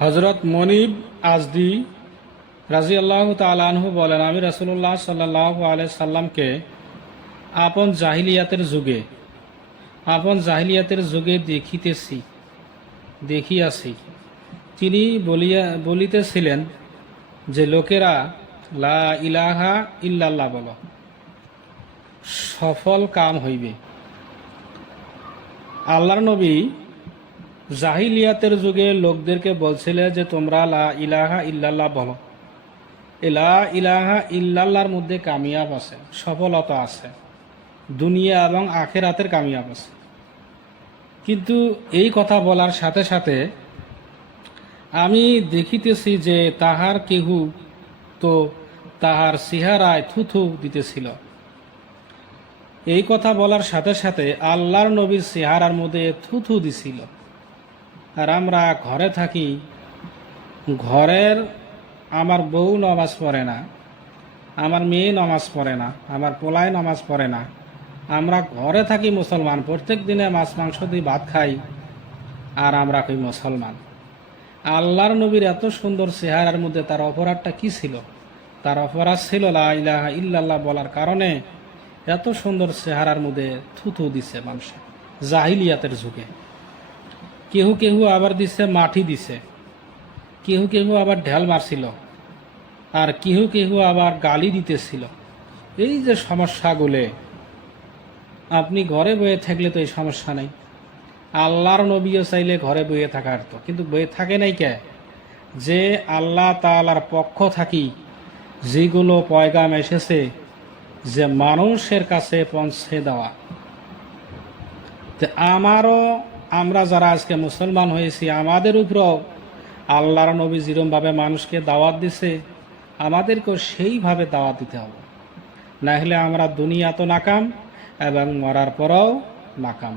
হজরত মনিব আজদি রাজিয়াল্লাহু তাআলা আনহু বলেন, আমি রাসূলুল্লাহ সাল্লাল্লাহু আলাইহি সাল্লামকে আপন জাহিলিয়াতের যুগে দেখিয়াছি। তিনি বলিতেছিলেন যে, লোকেরা লা ইলাহা ইল্লাল্লাহ বলো, সফল কাম হইবে। আল্লাহর নবী জাহিলিয়াতের যুগে লোকদেরকে বলছিলেন যে, তোমরা লা ইলাহা ইল্লাল্লাহ বলো। লা ইলাহা ইল্লাল্লাহর মধ্যে কামিয়াব আছে, সফলতা আছে, দুনিয়া এবং আখিরাতের কামিয়াব আছে। কিন্তু এই কথা বলার সাথে সাথে আমি দেখিতেছি যে তাহার কেহু তো তাহার চেহারায় থুথু দিতেছিল। এই কথা বলার সাথে সাথে আল্লাহর নবীর চেহারার মধ্যে থুথু দিছিল। আর আমরা ঘরে থাকি, ঘরের আমার বউ নামাজ পড়ে না, আমার মেয়ে নামাজ পড়ে না, আমার পোলায় নামাজ পড়ে না। আমরা ঘরে থাকি মুসলমান, প্রত্যেক দিনে মাছ মাংস দিয়ে ভাত খাই, আর আমরা কই মুসলমান। আল্লাহর নবীর এত সুন্দর চেহারার মধ্যে তার অপরাধটা কি ছিল? তার অপরাধ ছিল লা ইলাহা ইল্লাল্লাহ বলার কারণে এত সুন্দর চেহারার মধ্যে থুথু দিছে মানুষে জাহিলিয়াতের যুগে। কেহু কেহু আবার দিছে মাটি দিছে, কেহু কেহু আবার ঢেল মারছিল, আর কেহু কেহু আবার গালি দিতেছিল। এই যে সমস্যাগুলো, আপনি ঘরে বয়ে থাকলে তো এই সমস্যা নেই। আল্লাহর নবীও চাইলে ঘরে বয়ে থাকার তো, কিন্তু বয়ে থাকে নাই কে? যে আল্লাহ তাআলার পক্ষ থাকি যেগুলো পয়গাম এসেছে, যে মানুষের কাছে পৌঁছে দেওয়া। তো আমরা যারা আজকে মুসলমান হয়েছি, আমাদের উপরেও আল্লাহর নবী যেরকমভাবে মানুষকে দাওয়াত দিছে, আমাদেরকেও সেইভাবে দাওয়াত দিতে হবে। না হলে আমরা দুনিয়া তো নাকাম এবং মরার পরেও নাকাম।